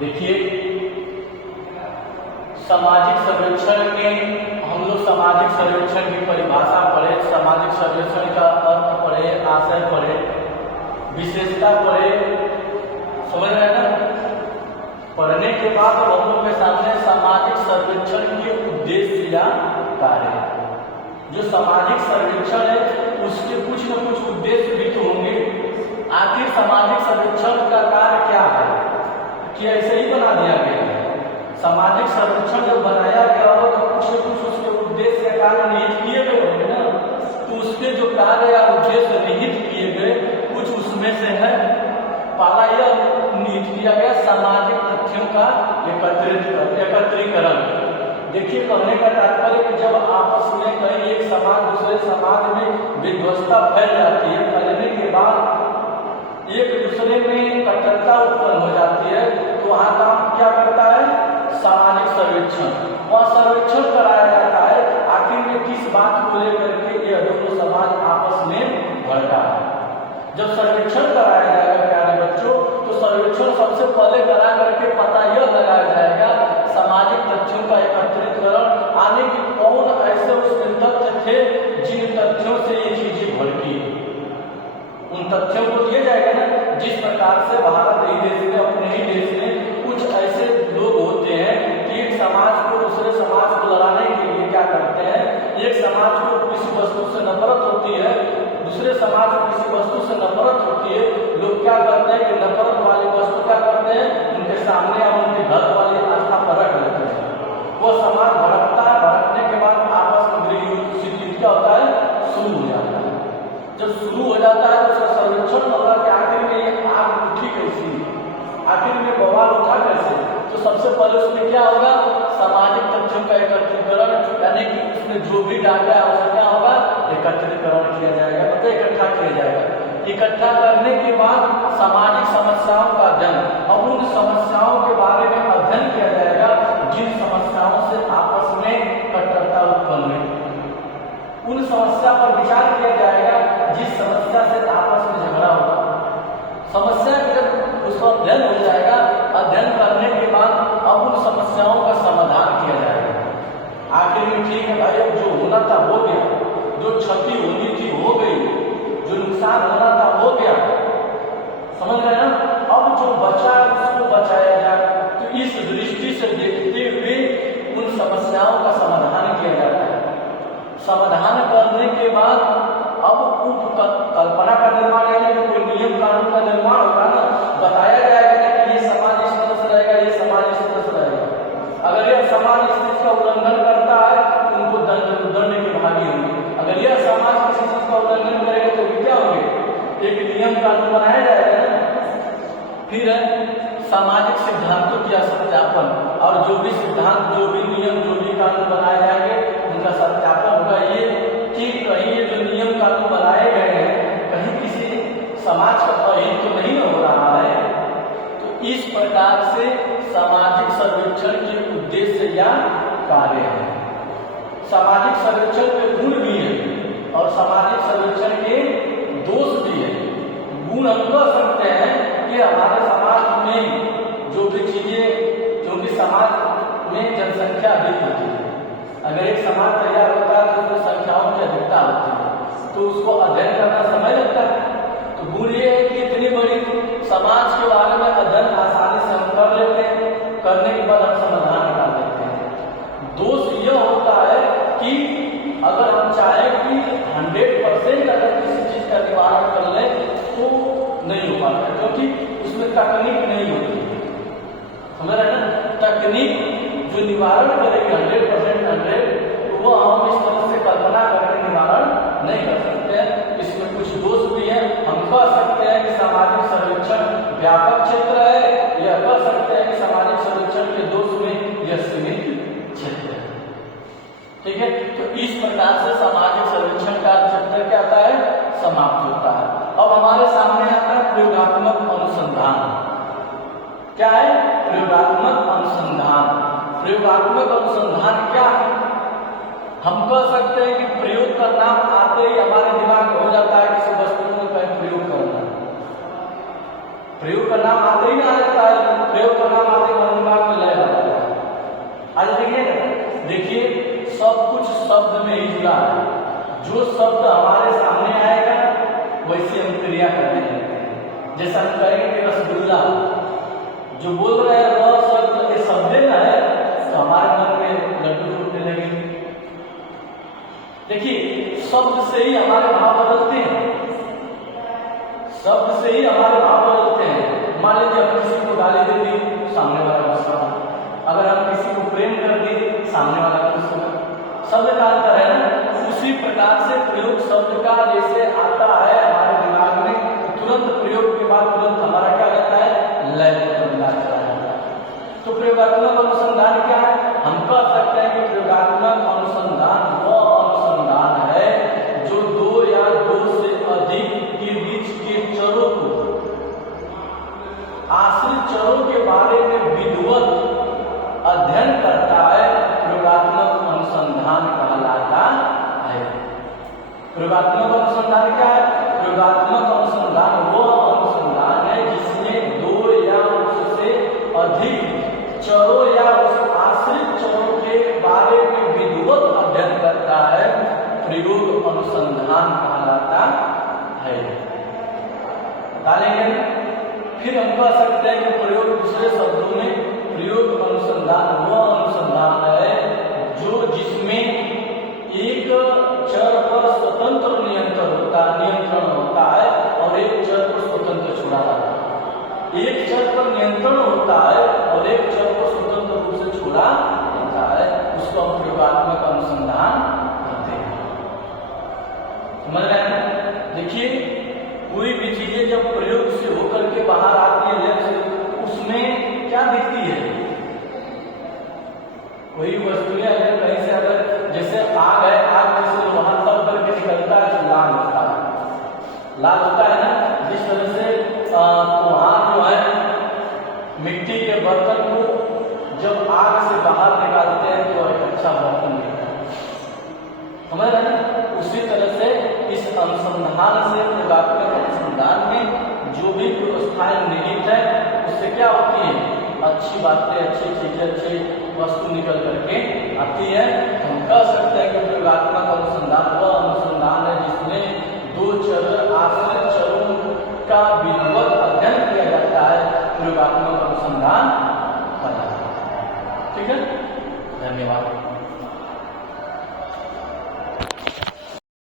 देखिए, सामाजिक सर्वेक्षण में हम लोग सामाजिक सर्वेक्षण की परिभाषा पढ़े, सामाजिक सर्वेक्षण का अर्थ पढ़े, आशय पढ़े, विशेषता पढ़े, समझ रहे हैं ना। पढ़ने के बाद हम लोग के सामने सामाजिक सर्वेक्षण के उद्देश्य या कार्य, जो सामाजिक सर्वेक्षण है उसके कुछ न कुछ उद्देश्य भी तो होंगे। आखिर सामाजिक सर्वेक्षण का कार्य क्या है कि ऐसे ही बना दिया गया है? सामाजिक सर्वेक्षण जब बनाया गया हो तो कुछ न कुछ उसके उद्देश्य या कार्य निहित किए गए होंगे ना। तो उसके जो कार्य या उद्देश्य निहित किए गए कुछ उसमें से है। पहला यह निहित किया गया सामाजिक तथ्यों का एकत्रीकरण। देखिए, कहने का तात्पर्य कि जब आपस में कहीं एक समाज दूसरे समाज में विध्वंसता फैल जाती है, फैलने के बाद एक दूसरे में कट्टरता उत्पन्न हो जाती है, तो वहाँ काम क्या करता है? सामाजिक सर्वेक्षण। वह सर्वेक्षण कराया जाता है आखिर में किस बात को लेकर के यह दोनों समाज आपस में भड़का है। जब सर्वेक्षण कराया जाएगा प्यारे बच्चों, तो सर्वेक्षण सबसे पहले करा करके पता यह लगाया जाएगा सामाजिक तथ्यों का एकत्रीकरण, आने की कौन ऐसे उसमें तथ्य थे जिन तथ्यों से ये चीजें भड़की। उन तथ्यों को दिया जाएगा ना, जिस प्रकार से भारत ही देश में, अपने ही देश में कुछ ऐसे लोग होते हैं कि एक समाज को दूसरे समाज को लड़ाने के लिए क्या करते हैं, एक समाज को किसी वस्तु से नफरत होती है, दूसरे समाज को किसी वस्तु से नफरत होती है, लोग क्या करते हैं कि नफरत वाली वस्तु क्या करते हैं, उनके सामने या उनके घर वाली आस्था पर रख लेते हैं। वो समाज भड़कता है, भड़कने के बाद आपस में गृह क्या होता है, शुरू हो जाता है। जब शुरू हो जाता है तो उसका सर्वेक्षण होगा कि आखिर में ये आग उठी कैसी, आखिर में बवाल उठा कैसे। तो सबसे पहले उसमें क्या होगा, सामाजिक तथ्यों का एकत्रीकरण, यानी कि उसमें जो भी डाटा है उसमें क्या होगा, एकत्रीकरण किया जाएगा, मतलब इकट्ठा किया जाएगा। इकट्ठा करने के बाद सामाजिक समस्याओं का अध्ययन, और उन समस्याओं के बारे में अध्ययन किया जाएगा जिन समस्याओं से आपस में कट्टरता उत्पन्न हुई। उन समस्या पर विचार किया जाएगा जिस समस्या से आपस में झगड़ा होगा। समस्या जब उसका अध्ययन हो जाएगा, अध्ययन करने के बाद अब उन समस्याओं का समाधान किया जाएगा। आखिर में ठीक है भाई, अब जो होना था हो गया, जो क्षति होनी थी हो गई, जो नुकसान होना था हो गया, समझ रहे हैं ना। अब जो बचा उसको बचाया जाए, तो इस दृष्टि से देखते हुए उन समस्याओं का समाधान किया जाता है। समाधान करने के बाद अब कल्पना का निर्माण, यानी कि कोई नियम कानून का निर्माण होगा ना, बताया जाएगा कि ये समाज इस तरह से रहेगा, ये समाज इस तरह से रहेगा। अगर यह समाज इस चीज का उल्लंघन करता है तो उनको दंड की भागी होंगे। अगर यह समाज किसी चीज का उल्लंघन करेगा तो क्या होंगे, एक नियम कानून बनाया जाएगा ना। फिर है सामाजिक सिद्धांतों की सत्यापन, और जो भी सिद्धांत, जो भी नियम, जो भी कानून बनाए जाएंगे उनका सत्यापन होगा। ये कि कहीं ये जो नियम कानून बनाए गए हैं कहीं किसी समाज का अहित तो नहीं हो रहा है। तो इस प्रकार से सामाजिक सर्वेक्षण के उद्देश्य या कार्य है। सामाजिक सर्वेक्षण के गुण भी है और सामाजिक सर्वेक्षण के दोष भी है। गुण हम कह सकते हैं कि हमारे समाज में जो भी चीजें, जो भी समाज में जनसंख्या अधिक होती है, अगर एक समाज तैयार होता है तो उसमें संख्याओं की अधिकता होती है, तो उसको अध्ययन करना समय लगता है। तो गुण ये है कि इतनी बड़ी समाज के बारे में अध्ययन आसानी से हम कर लेते हैं, करने के बाद हम समाधान निकाल देते हैं। दोष यह होता है कि अगर हम चाहें कि 100% अगर किसी चीज का निवारण कर ले तो नहीं हो पाता, क्योंकि उसमें तकनीक नहीं होती। समझ रहे ना, तकनीक जो निवारण करेगी 100% 100, तो वो हम इस तरह से कल्पना करके निवारण नहीं कर सकते हैं। इसमें कुछ दोष भी हैं। हम कह सकते हैं कि सामाजिक सर्वेक्षण व्यापक क्षेत्र है, यह कह सकते हैं कि सामाजिक सर्वेक्षण के दोष में यह सीमित क्षेत्र है। ठीक है, तो इस प्रकार से सामाजिक सर्वेक्षण का क्षेत्र क्या आता है, समाप्त होता है। अब हमारे सामने आता है प्रयोगात्मक अनुसंधान। क्या है प्रयोगात्मक अनुसंधान? प्रयोगात्मक अनुसंधान क्या है? हम कह सकते हैं कि प्रयोग का नाम आते ही हमारे दिमाग में हो जाता है किसी वस्तु में प्रयोग करना। प्रयोग का नाम आते ही ना आ जाता है, प्रयोग का नाम आते सब कुछ शब्द में ही जुड़ा है। जो शब्द हमारे सामने आएगा वैसे हम क्रिया करने लगते हैं। जैसा हम कहेंगे कि रसगुल्ला, जो बोल रहे हैं वह शब्द ये शब्द ना है, तो हमारे मन में लड्डू फूटने लगेंगे। देखिए, शब्द से ही हमारे भाव बदलते हैं, शब्द से ही हमारे भाव बदलते हैं। मान लीजिए हम किसी को गाली दे दी, सामने वाला गुस्सा, अगर हम किसी को प्रेम कर दी, सामने वाला गुस्सा। शब्द का अंतर है ना। उसी प्रकार से प्रयोग शब्द का जैसे आता है हमारे दिमाग में, तुरंत प्रयोग के बाद तुरंत हमारा क्या रहता है, लय बदलना चला जाता है। तो प्रयोगात्मक अनुसंधान क्या है? हम कह सकते हैं कि प्रयोगात्मक अनुसंधान वह अनुसंधान है जो दो या दो से अधिक के बीच के चरों को, आश्रित चरों के बारे में विधिवत अध्ययन करता है। प्रयोगात्मक अनुसंधान कहलाता है। प्रयोगात्मक अनुसंधान क्या है? प्रयोगात्मक अनुसंधान वो अनुसंधान है जिसमें दो या उससे अधिक चरों या उस आश्रित चरों के बारे में विधिवत अध्ययन करता है। प्रयोग अनुसंधान कहलाता है। डालेंगे। फिर हम कह सकते हैं कि प्रयोग, दूसरे शब्दों में प्रयोग अनुसंधान वह अनुसंधान है जो जिसमें एक चर पर स्वतंत्र नियंत्रण होता है और एक चर पर स्वतंत्र छोड़ा जाता है। एक चर पर नियंत्रण होता है और एक चर पर स्वतंत्र रूप से छोड़ा जाता है, उसको हम प्रयोगात्मक अनुसंधान कहते हैं। समझ रहे हैं? देखिए, कोई भी चीजें जब प्रयोग से होकर के बाहर आती है लैब से, उसमें क्या दिखती है? कोई वस्तुएं अगर कहीं से, अगर जैसे आग है, आग जैसे वहां तब करके निकलता है तो लाल होता है, लाल होता है ना। जिस तरह से वहां जो है मिट्टी के बर्तन को जब आग से बाहर निकालते हैं तो एक अच्छा बर्तन मिलता है। समझ रहे हैं? उसी तरह से इस अनुसंधान से, प्रयोगात्मक अनुसंधान में जो भी व्यवस्थाएं निहित है उससे क्या होती है, अच्छी बातें, अच्छी चीजें, अच्छी वस्तु निकल करके आती है। हम कह सकते हैं कि प्रयोगात्मक अनुसंधान वह अनुसंधान है